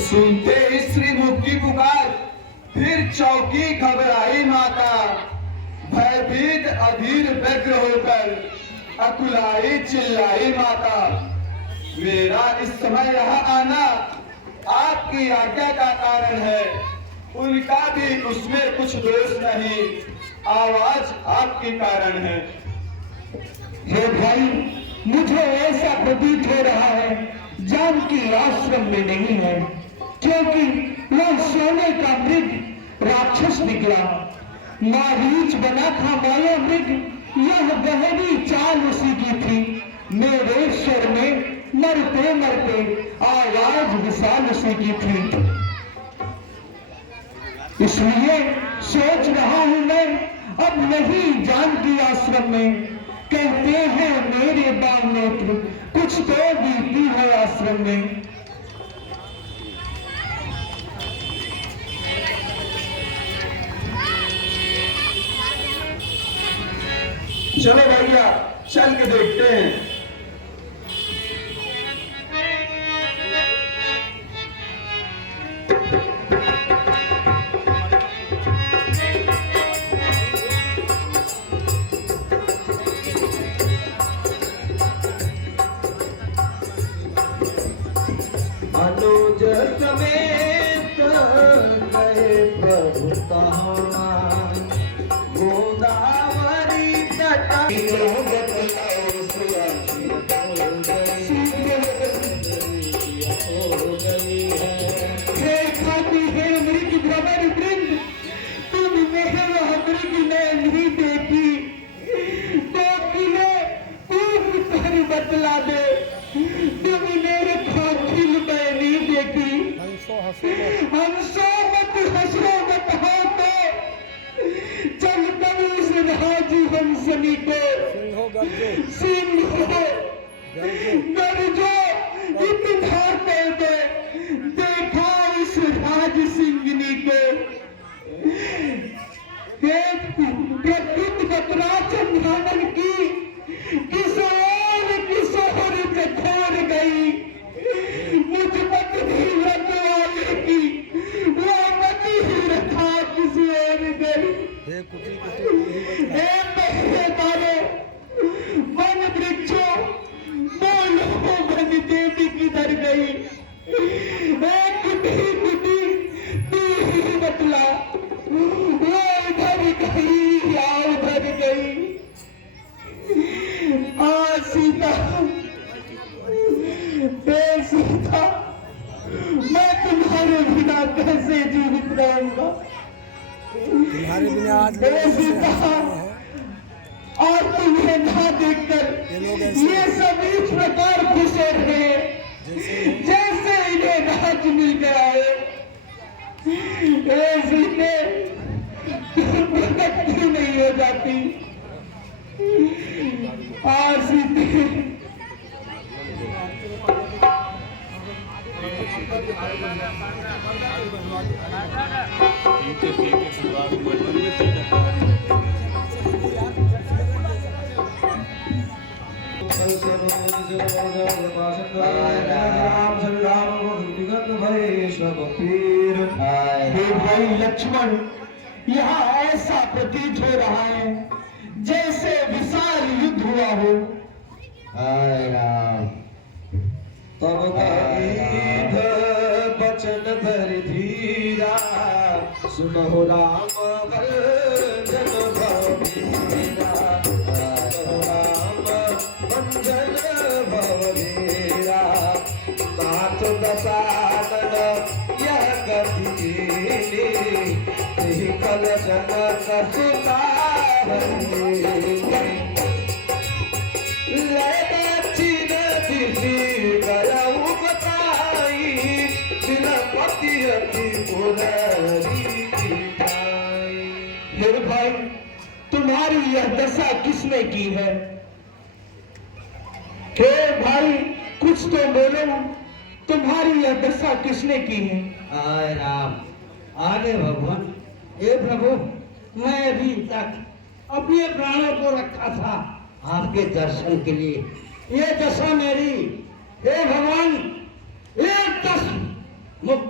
सुनते ही श्री मुख की पुकार, फिर चौकी घबराई माता। भयभीत अधीर व्यग्र होकर अकुलाई चिल्लाई माता। मेरा इस समय यहाँ आना आपकी आज्ञा का कारण है, उनका भी उसमें कुछ दोष नहीं, आवाज आपके कारण है। हे भाई, मुझे ऐसा प्रतीत हो रहा है जानकी आश्रम में नहीं है, क्योंकि वह सोने का मृग राक्षस निकला, मारीच बना था माया मृग। यह गहरी चाल उसी की थी, मेरे स्वर में मरते मरते आवाज विशाल उसी की थी। इसलिए सोच रहा हूं मैं अब नहीं जानकी आश्रम में। कहते हैं मेरे बाल नेत्र कुछ तो बीती है आश्रम में। चलो भैया, चल के देखते हैं। अनुज समेत गए प्रभु गोदावरी तट बतला दे, तुम मेरे खोखिल में नहीं देखी। हंसो मत हंसो मत हो तो चल कर उस राजी हंसनी को सिंह गरजो इतना कह दे, देखा उस राज सिंहनी को। प्रकृति बतरा चंद्रावन की किशोर से खोर गई, मुझ मत भी रखवाले की वो मती ही रखा किसी और गई। तारे वन वृक्षों बोलो वन देवी किधर गई। कुटी कुटी तू ही बतला, वो उधर गई या उधर गई। सीता सीता, मैं तुम्हारे बिना कैसे जीवित रहूंगा। तुम्हारे बिना आज सीता, और तुम्हें ना देखकर ये सब इस प्रकार खुश हो रहे जैसे इन्हें राज मिल गया है। सीते प्रकट क्यों नहीं हो जाती। सीते भाई लक्ष्मण, यहाँ ऐसा प्रतीत हो रहा है जैसे विशाल युद्ध हुआ हो। तब बचन धर धीरा, सुनो राम भंजन भवीरा, राम भंजन भवीरा। नाथ दशानन यह गति कल जनक सुता भाई, तुम्हारी यह दशा किसने की है? हे भाई, कुछ तो बोलो, तुम्हारी यह दशा किसने की है? आए राम, आगे भगवान। हे प्रभु, मैं अभी तक अपने प्राणों को रखा था आपके दर्शन के लिए। ये दशा मेरी, हे भगवान, एक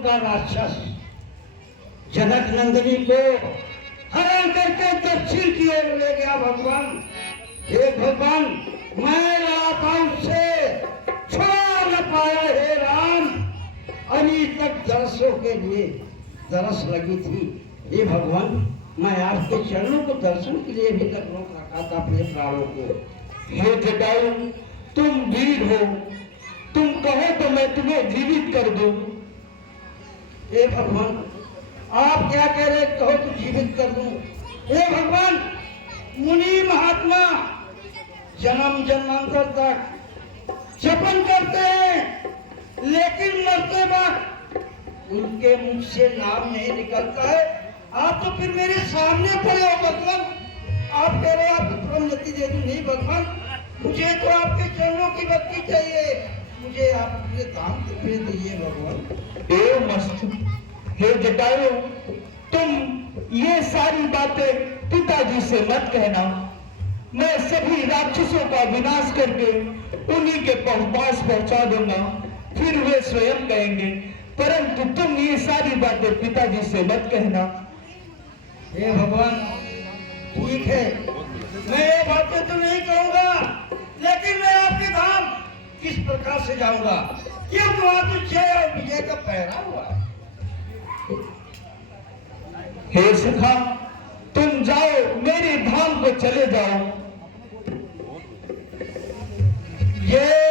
का राक्षस जनक नंदिनी को हरण करके दक्षिण की ओर ले गया भगवान। हे भगवान, मैं रहा था उससे, छोड़ न पाया। हे राम, अभी तक दरसों के लिए दरस लगी थी। हे भगवान, मैं आपके चरणों को दर्शन के लिए भी तक रोक रखा था अपने प्राणों को। हे जटायु, तुम वीर हो, तुम कहो तो मैं तुम्हें जीवित कर दूं। हे भगवान, आप क्या कह रहे, कहो तो जीवित कर दूं। हे भगवान, मुनि महात्मा जन्म जन्मांतर तक जपन करते हैं, लेकिन मरते वक्त उनके मुख से नाम नहीं निकलता है। आप तो फिर मेरे सामने पड़े हो भगवान, आप कह रहे हैं आपको प्रोन्नति दे दूं। नहीं भगवान, मुझे तो आपके चरणों की भक्ति चाहिए, मुझे आप अपने धाम पे दीजिए भगवान। हे मस्त, हे जटायु, तुम ये सारी बातें पिताजी से मत कहना। मैं सभी राक्षसों का विनाश करके उन्हीं के पास पहुंचा दूंगा, फिर वे स्वयं कहेंगे। परंतु तुम ये सारी बातें पिताजी से मत कहना। हे भगवान, ठीक है, मैं ये बातें तो नहीं कहूंगा, लेकिन मैं आपके धाम किस प्रकार से जाऊंगा, क्योंकि वहां तो जय और विजय का पहरा हुआ है। हे सखा, तुम जाओ, मेरे धाम को चले जाओ। ये